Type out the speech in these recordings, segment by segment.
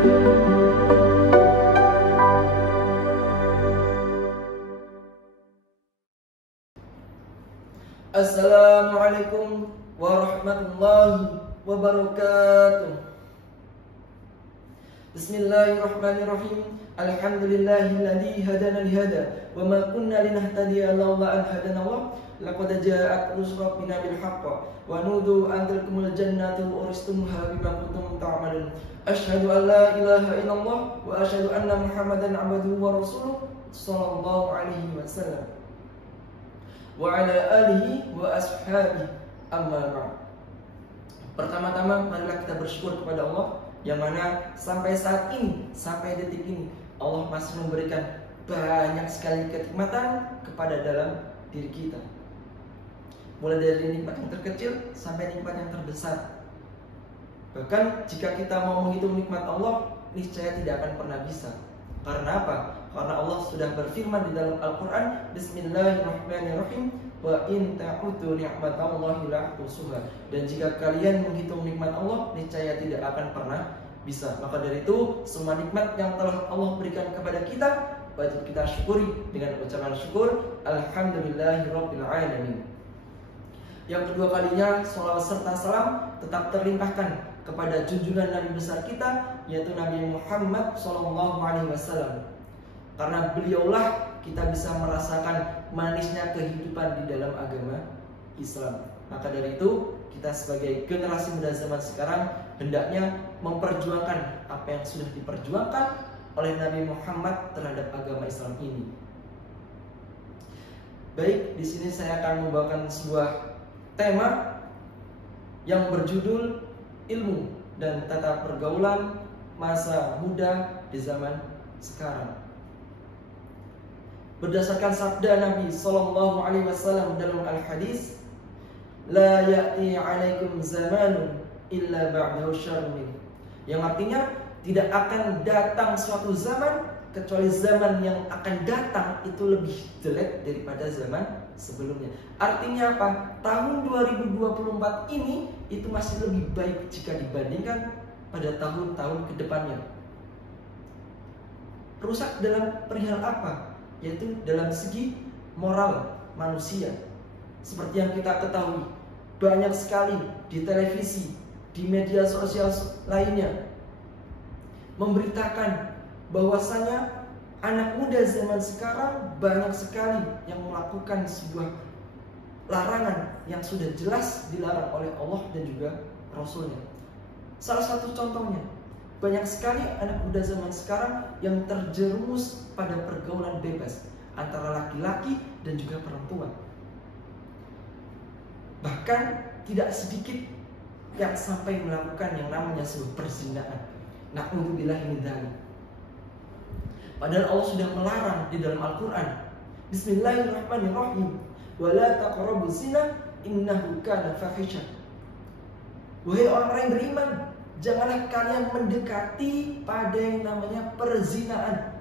Assalamualaikum warahmatullahi wabarakatuh. Bismillahirrahmanirrahim. Alhamdulillahilladzi hadana lihada wa ma kunna linahtadiya laula an hadana Allah. Laqad ja'at rusul rabbina bil haqq wa nudu an tilkumul jannatu uristumuha bima kuntum ta'malun. Asyhadu an la ilaha illallah wa asyhadu anna Muhammadan 'abduhu wa rasuluh sallallahu alaihi wasallam wa ala alihi wa ashabihi amma ba'd. Pertama-tama marilah kita bersyukur kepada Allah yang mana sampai saat ini, sampai detik ini Allah masih memberikan banyak sekali kenikmatan kepada dalam diri kita. Mulai dari nikmat yang terkecil sampai nikmat yang terbesar. Bahkan jika kita mau menghitung nikmat Allah, niscaya tidak akan pernah bisa. Karena apa? Karena Allah sudah berfirman di dalam Al-Quran, Bismillahirrahmanirrahim, wa in ta'udu ni'matallahi la tuhsuha. Dan jika kalian menghitung nikmat Allah, niscaya tidak akan pernah bisa. Maka dari itu, semua nikmat yang telah Allah berikan kepada kita wajib kita syukuri dengan ucapan syukur, Alhamdulillahirabbil alamin. Yang kedua kalinya, sholawat serta salam tetap terlimpahkan kepada junjungan Nabi besar kita, yaitu Nabi Muhammad SAW. Karena beliaulah kita bisa merasakan manisnya kehidupan di dalam agama Islam. Maka dari itu, kita sebagai generasi muda zaman sekarang hendaknya memperjuangkan apa yang sudah diperjuangkan oleh Nabi Muhammad terhadap agama Islam ini. Baik, di sini saya akan membawakan sebuah tema yang berjudul ilmu dan tata pergaulan masa muda di zaman sekarang. Berdasarkan sabda Nabi Sallallahu Alaihi Wasallam dalam al-hadis, la ya'ti 'alaikum zamanun illa ba'dahu syarrun, yang artinya tidak akan datang suatu zaman kecuali zaman yang akan datang itu lebih jelek daripada zaman sebelumnya. Artinya apa? Tahun 2024 ini itu masih lebih baik jika dibandingkan pada tahun-tahun kedepannya. Rusak dalam perihal apa? Yaitu dalam segi moral manusia. Seperti yang kita ketahui, banyak sekali di televisi, di media sosial lainnya memberitakan bahwasanya anak muda zaman sekarang banyak sekali yang melakukan sebuah larangan yang sudah jelas dilarang oleh Allah dan juga Rasulnya. Salah satu contohnya, banyak sekali anak muda zaman sekarang yang terjerumus pada pergaulan bebas antara laki-laki dan juga perempuan. Bahkan tidak sedikit yang sampai melakukan yang namanya sebuah perzinaan. Na'udzubillahi min dzalik. Padahal Allah sudah melarang di dalam Al-Quran, Bismillahirrahmanirrahim, wa la taqrabuz zina innahu kana fahisha. Wahai orang-orang yang beriman, janganlah kalian mendekati pada yang namanya perzinaan.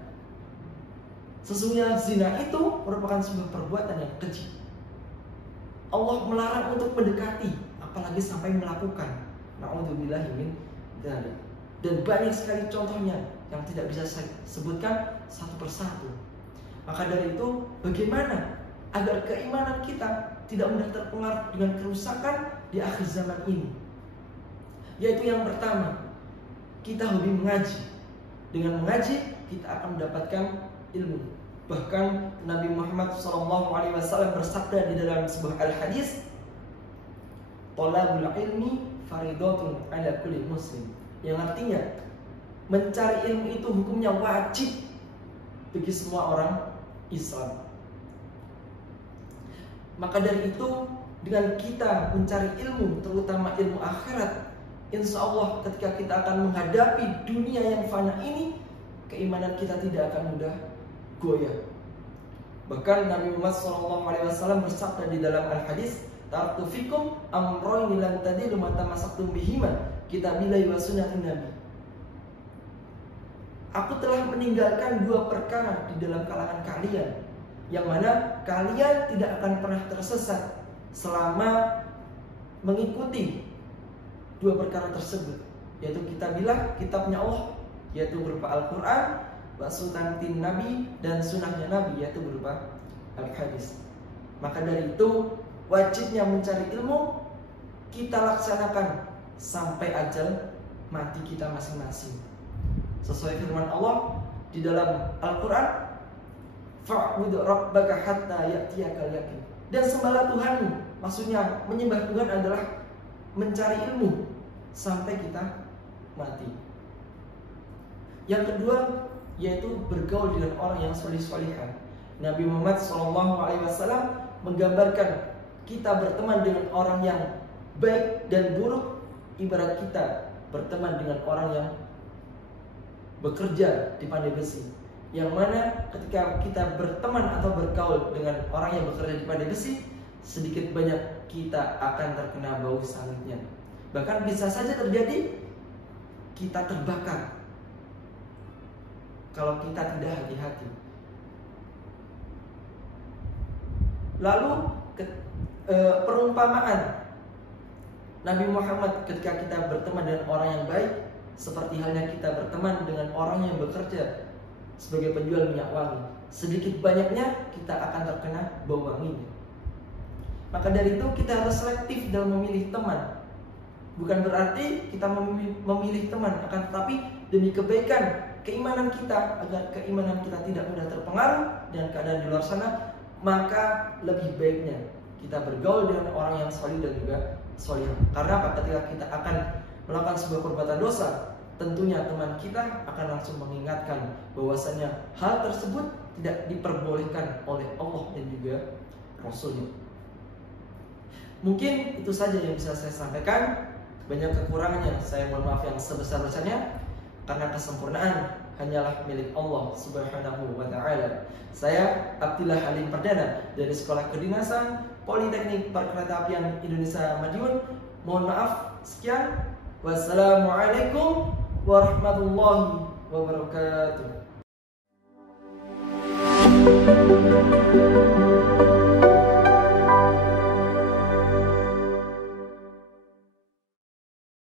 Sesungguhnya zina itu merupakan sebuah perbuatan yang keji. Allah melarang untuk mendekati, apalagi sampai melakukan. Na'udzubillahi min dzalik. Dan banyak sekali contohnya yang tidak bisa saya sebutkan satu persatu. Maka dari itu, bagaimana agar keimanan kita tidak mudah terpengaruh dengan kerusakan di akhir zaman ini? Yaitu yang pertama, kita hobi mengaji. Dengan mengaji, kita akan mendapatkan ilmu. Bahkan Nabi Muhammad SAW bersabda di dalam sebuah al-hadis, Thalabul ilmi faridatun ala kulli muslim. Yang artinya, mencari ilmu itu hukumnya wajib bagi semua orang Islam. Maka dari itu, dengan kita mencari ilmu, terutama ilmu akhirat, insya Allah ketika kita akan menghadapi dunia yang fana ini, keimanan kita tidak akan mudah goyah. Bahkan Nabi Muhammad SAW bersabda di dalam al-hadis, Taraktu fikum amroini lan tadilu ma tamassaktum bihima kitabillahi wa sunnatin nabi. Aku telah meninggalkan dua perkara di dalam kalangan kalian, yang mana kalian tidak akan pernah tersesat selama mengikuti dua perkara tersebut, yaitu kitabillah, kitabnya Allah, yaitu berupa Al-Quran, wa sunnatin Nabi, dan sunnahnya Nabi, yaitu berupa Al-Hadis. Maka dari itu wajibnya mencari ilmu kita laksanakan sampai ajal mati kita masing-masing. Sesuai firman Allah di dalam Al-Quran, fa'bud rabbaka hatta ya'tiyakal yaqin. Dan sembahlah Tuhanmu. Maksudnya menyembah Tuhan adalah mencari ilmu sampai kita mati. Yang kedua yaitu bergaul dengan orang yang solih-solihah. Nabi Muhammad SAW menggambarkan kita berteman dengan orang yang baik dan buruk ibarat kita berteman dengan orang yang bekerja di pandai besi. Yang mana ketika kita berteman atau bergaul dengan orang yang bekerja di pandai besi, sedikit banyak kita akan terkena bau sangitnya. Bahkan bisa saja terjadi kita terbakar kalau kita tidak hati-hati. Lalu perumpamaan Nabi Muhammad ketika kita berteman dengan orang yang baik seperti halnya kita berteman dengan orang yang bekerja sebagai penjual minyak wangi. Sedikit banyaknya kita akan terkena bau wanginya. Maka dari itu kita harus selektif dalam memilih teman. Bukan berarti kita memilih teman, akan tetapi demi kebaikan keimanan kita, agar keimanan kita tidak mudah terpengaruh dengan keadaan di luar sana, maka lebih baiknya kita bergaul dengan orang yang salih dan juga solihah. Karena apa? Ketika kita akan melakukan sebuah perbuatan dosa, tentunya teman kita akan langsung mengingatkan bahwasanya hal tersebut tidak diperbolehkan oleh Allah dan juga Rasulnya. Mungkin itu saja yang bisa saya sampaikan. Banyak kekurangannya, saya mohon maaf yang sebesar-besarnya, karena kesempurnaan hanyalah milik Allah Subhanahu wa Ta'ala. Saya Abdillah Halim Perdana dari Sekolah Kedinasan Politeknik Perkeretaapian Indonesia Madiun. Mohon maaf, sekian. Wassalamualaikum warahmatullahi wabarakatuh.